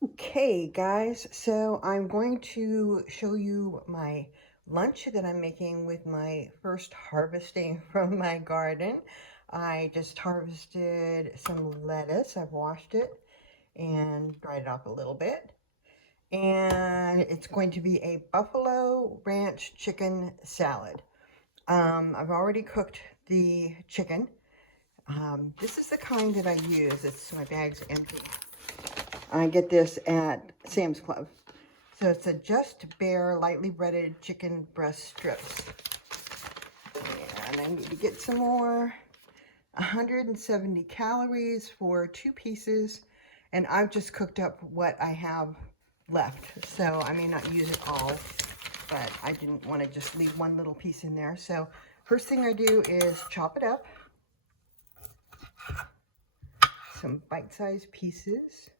Okay, guys, so I'm going to show you my lunch that I'm making with my first harvesting from my garden. I just harvested some lettuce. I've washed it and dried it off a little bit. And it's going to be a buffalo ranch chicken salad. I've already cooked the chicken. This is the kind that I use. My bag's empty. I get this at Sam's Club. So it's a just bare, lightly breaded chicken breast strips. And I need to get some more. 170 calories for 2 pieces. And I've just cooked up what I have left. So I may not use it all, but I didn't want to just leave one little piece in there. So first thing I do is chop it up. Some bite-sized pieces,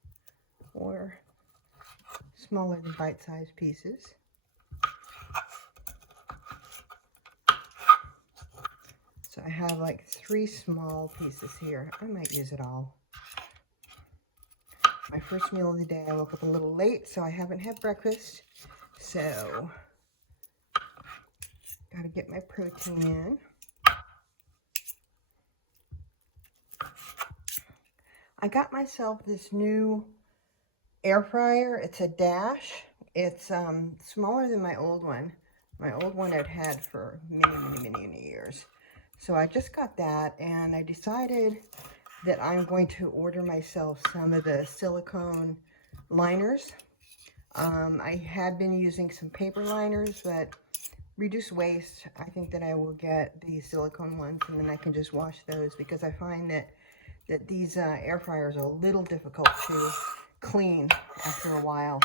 or smaller than bite-sized pieces. So I have like 3 small pieces here. I might use it all. My first meal of the day. I woke up a little late, so I haven't had breakfast. So, gotta get my protein in. I got myself this new air fryer. It's a Dash. It's smaller than my old one. My old one I'd had for many years. So I just got that, and I decided that I'm going to order myself some of the silicone liners. I had been using some paper liners, but reduce waste. I think that I will get the silicone ones, and then I can just wash those, because I find that these air fryers are a little difficult to clean after a while.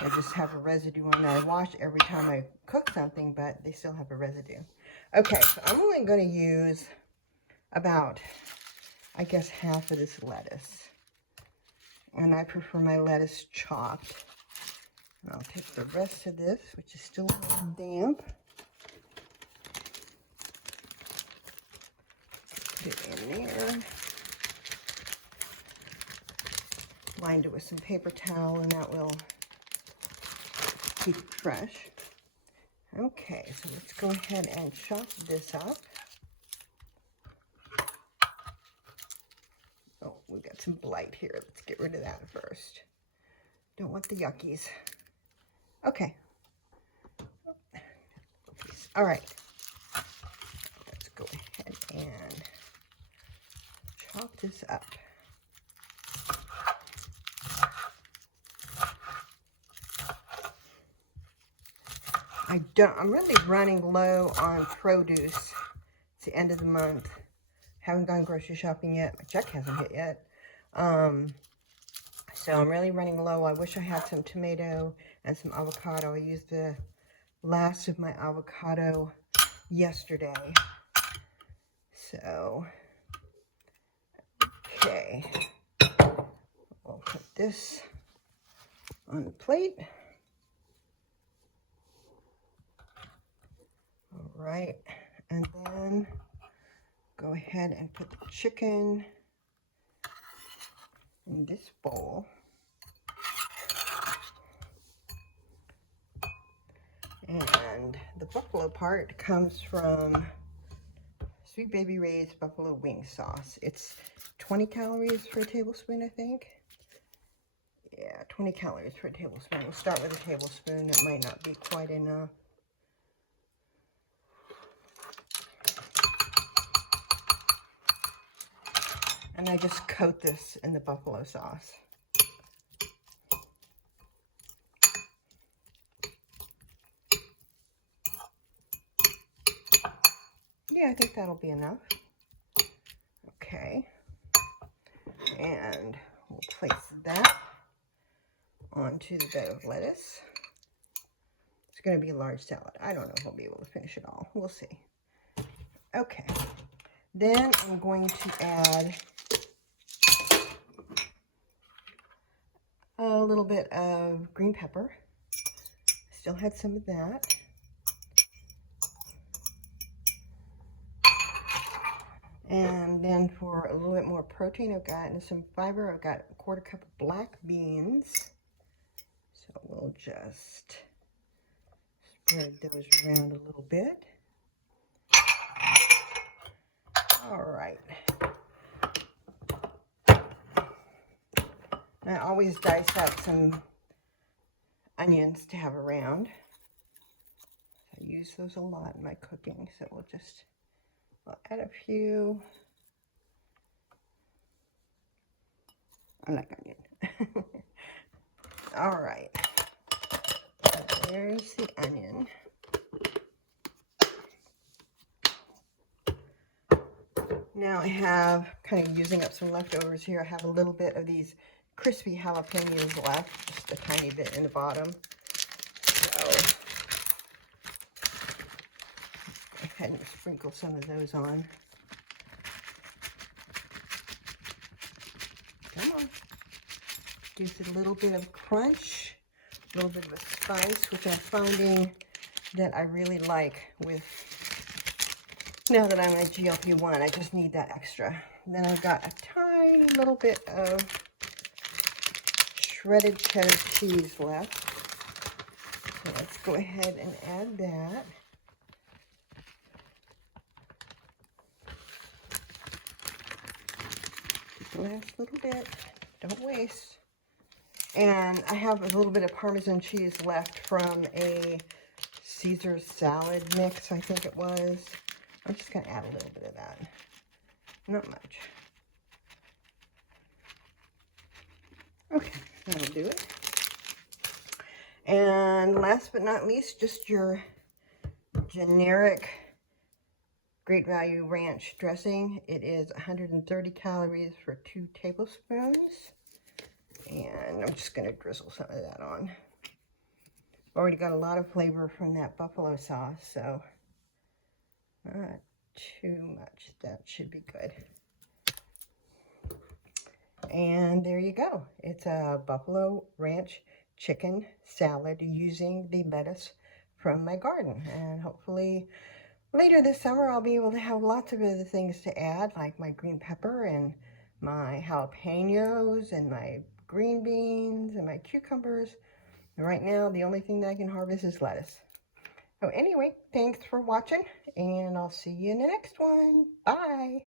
They just have a residue on there. I wash every time I cook something, but they still have a residue. Okay, so I'm only going to use about, I guess, half of this lettuce. And I prefer my lettuce chopped. And I'll take the rest of this, which is still a little damp. Put it in there. Lined it with some paper towel, and that will keep it fresh. Okay, so let's go ahead and chop this up. Oh, we've got some blight here. Let's get rid of that first. Don't want the yuckies. Okay. All right. Let's go ahead and chop this up. I'm really running low on produce. It's the end of the month. Haven't gone grocery shopping yet. My check hasn't hit yet. So I'm really running low. I wish I had some tomato and some avocado. I used the last of my avocado yesterday. So, okay. We'll put this on the plate. All right. And then go ahead and put the chicken in this bowl. And the buffalo part comes from Sweet Baby Ray's buffalo wing sauce. It's 20 calories for a tablespoon, I think. Yeah, 20 calories for a tablespoon. We'll start with a tablespoon. It might not be quite enough. And I just coat this in the buffalo sauce. Yeah, I think that'll be enough. Okay. And we'll place that onto the bed of lettuce. It's going to be a large salad. I don't know if I'll be able to finish it all. We'll see. Okay. Then I'm going to add a little bit of green pepper. Still had some of that. And then for a little bit more protein, I've got and some fiber, I've got a 1/4 cup of black beans. So we'll just spread those around a little bit. All right. I always dice up some onions to have around. I use those a lot in my cooking, so we'll add a few. I like onion. All right. So there's the onion. Now I have, kind of using up some leftovers here, I have a little bit of these crispy jalapenos left, just a tiny bit in the bottom. So go ahead and sprinkle some of those on. Come on. Gives it a little bit of crunch, a little bit of a spice, which I'm finding that I really like with, now that I'm at GLP-1, I just need that extra. Then I've got a tiny little bit of shredded cheddar cheese left. So let's go ahead and add that. Last little bit, don't waste. And I have a little bit of Parmesan cheese left from a Caesar salad mix, I think it was. I'm just going to add a little bit of that. Not much. Okay, that'll do it. And last but not least, just your generic Great Value ranch dressing. It is 130 calories for 2 tablespoons. And I'm just going to drizzle some of that on. Already got a lot of flavor from that buffalo sauce, so not too much. That should be good. And there you go. It's a buffalo ranch chicken salad using the lettuce from my garden. And hopefully later this summer I'll be able to have lots of other things to add, like my green pepper and my jalapenos and my green beans and my cucumbers. And right now the only thing that I can harvest is lettuce. So anyway, thanks for watching, and I'll see you in the next one. Bye.